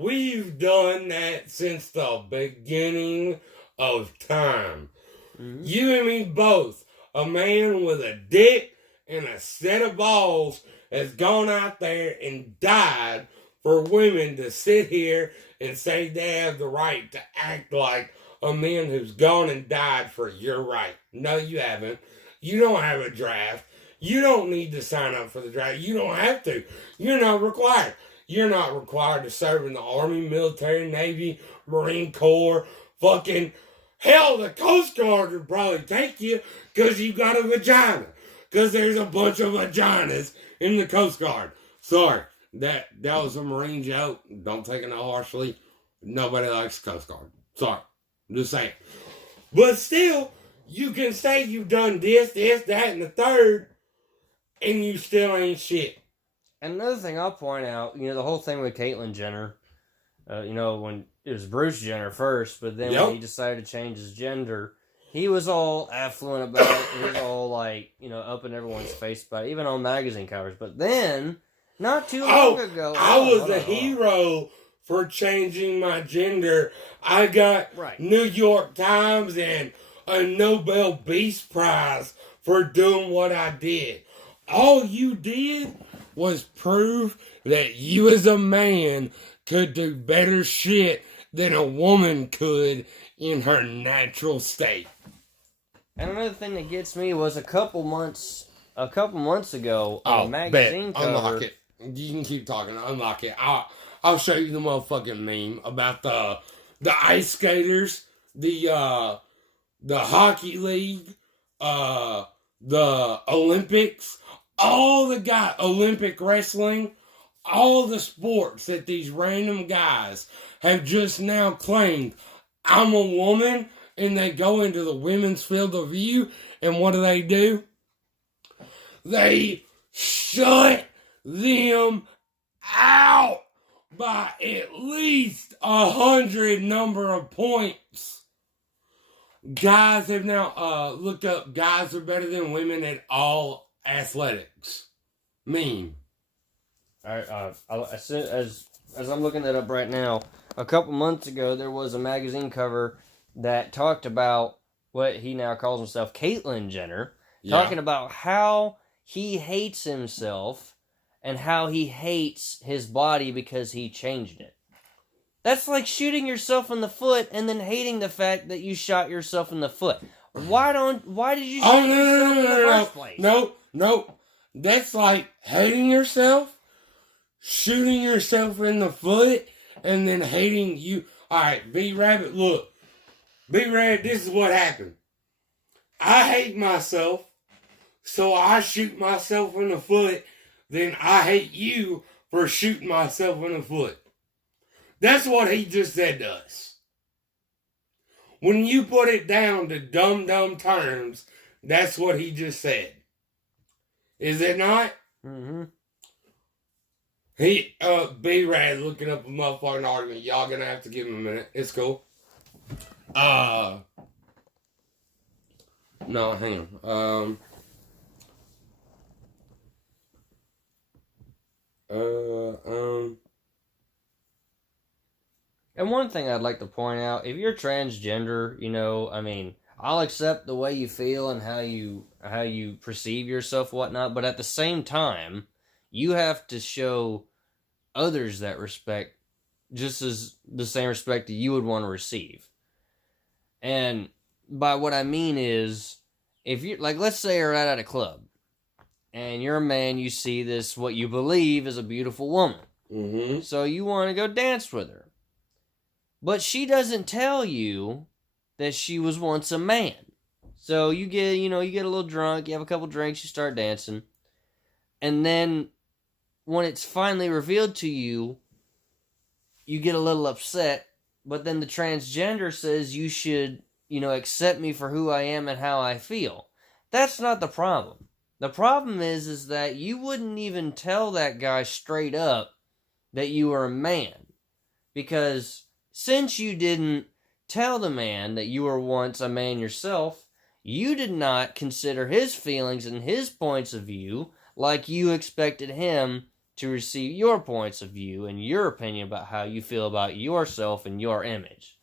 we've done that since the beginning of time. Mm-hmm. You and me both. A man with a dick and a set of balls has gone out there and died for women to sit here and say they have the right to act like a man who's gone and died for your right. No, you haven't. You don't have a draft. You don't need to sign up for the draft. You don't have to. You're not required. You're not required to serve in the Army, military, Navy, Marine Corps, fucking... Hell, the Coast Guard would probably take you because you got a vagina. Because there's a bunch of vaginas in the Coast Guard. Sorry, that was a Marine joke. Don't take it harshly. Nobody likes the Coast Guard. Sorry, I'm just saying. But still, you can say you've done this, that, and the third, and you still ain't shit. Another thing I'll point out, the whole thing with Caitlyn Jenner, When it was Bruce Jenner first, but then Yep. when he decided to change his gender, he was all affluent about it. He was all like, up in everyone's face about it, even on magazine covers. But then, not too long ago, I was a hero for changing my gender. I got New York Times and a Nobel Peace Prize for doing what I did. All you did was prove that you as a man could do better shit than a woman could in her natural state. And another thing that gets me was a couple months ago on a magazine cover. Unlock it. You can keep talking. Unlock it. I'll show you the motherfucking meme about the ice skaters, the hockey league, the Olympics, all the guys, Olympic wrestling, all the sports that these random guys have just now claimed, I'm a woman, and they go into the women's field of view, and what do? They shut them out by at least 100 number of points. Guys have now looked up, guys are better than women at all athletics. Meme. Alright, as I'm looking that up right now, a couple months ago there was a magazine cover that talked about what he now calls himself Caitlyn Jenner, talking about how he hates himself and how he hates his body because he changed it. That's like shooting yourself in the foot and then hating the fact that you shot yourself in the foot. Why did you shoot yourself in the first place? No. That's like hating yourself, shooting yourself in the foot, and then hating you. Alright, B-Rabbit, look. B-Rabbit, this is what happened. I hate myself, so I shoot myself in the foot, then I hate you for shooting myself in the foot. That's what he just said to us. When you put it down to dumb terms, that's what he just said. Is it not? Mm-hmm. B-Rad looking up a motherfucking argument. Y'all gonna have to give him a minute. It's cool. No, hang on. And one thing I'd like to point out, if you're transgender, I'll accept the way you feel and how you perceive yourself, whatnot. But at the same time, you have to show others that respect, just as the same respect that you would want to receive. And by what I mean is, if you let's say you're out at a club, and you're a man, you see this what you believe is a beautiful woman, so you want to go dance with her, but she doesn't tell you that she was once a man. So you get a little drunk, you have a couple drinks, you start dancing, and then when it's finally revealed to you, you get a little upset. But then the transgender says you should, accept me for who I am and how I feel. That's not the problem. The problem is that you wouldn't even tell that guy straight up that you were a man. Because since you didn't tell the man that you were once a man yourself, you did not consider his feelings and his points of view like you expected him to receive your points of view and your opinion about how you feel about yourself and your image.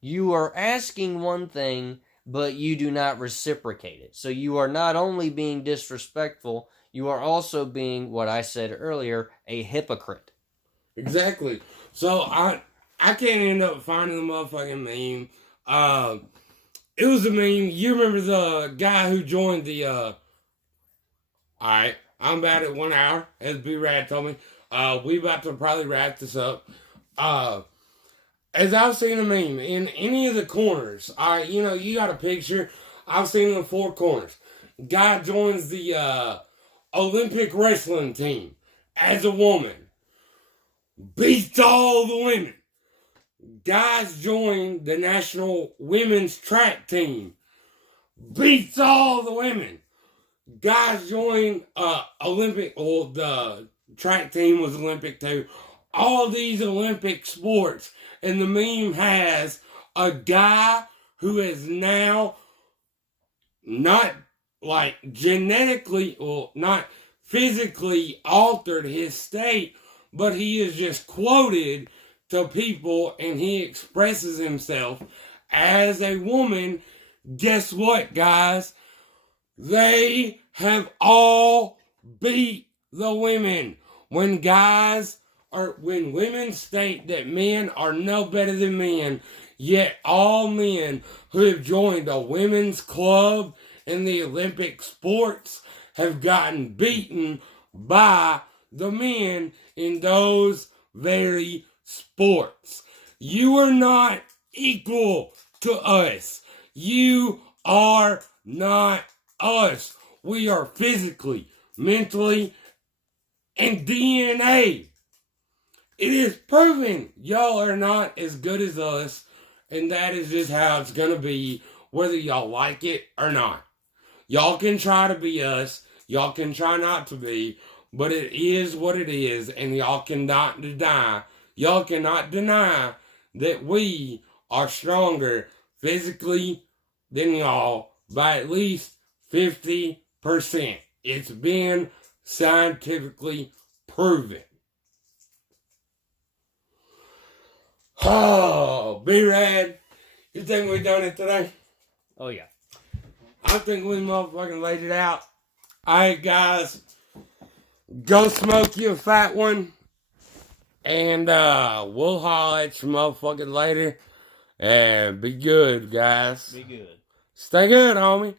You are asking one thing, but you do not reciprocate it. So you are not only being disrespectful, you are also being, what I said earlier, a hypocrite. Exactly. So I can't end up finding the motherfucking meme. It was a meme. You remember the guy who joined the Alright, I'm about at 1 hour, as B-Rad told me. We about to probably wrap this up. As I've seen a meme, in any of the corners, you got a picture, I've seen in the 4 corners. Guy joins the Olympic wrestling team as a woman. Beats all the women. Guys join the national women's track team. Beats all the women. Guys join Olympic, the track team was Olympic too. all these Olympic sports, and the meme has a guy who is now not like genetically, or not physically altered his state, but he is just quoted to people and he expresses himself as a woman. Guess what, guys? They have all beat the women. When women state that men are no better than men, yet all men who have joined a women's club in the Olympic sports have gotten beaten by the men in those very sports. You are not equal to us. You are not us. We are physically, mentally, and DNA. It is proven y'all are not as good as us, and that is just how it's gonna be, whether y'all like it or not. Y'all can try to be us, y'all can try not to be, but it is what it is, and y'all cannot deny that we are stronger physically than y'all by at least 50%. It's been scientifically proven. Oh, B-Rad, you think we done it today? Oh, yeah. I think we motherfucking laid it out. Alright, guys, go smoke you a fat one, and we'll holler at you motherfucking later, and be good, guys. Be good. Stay good, homie.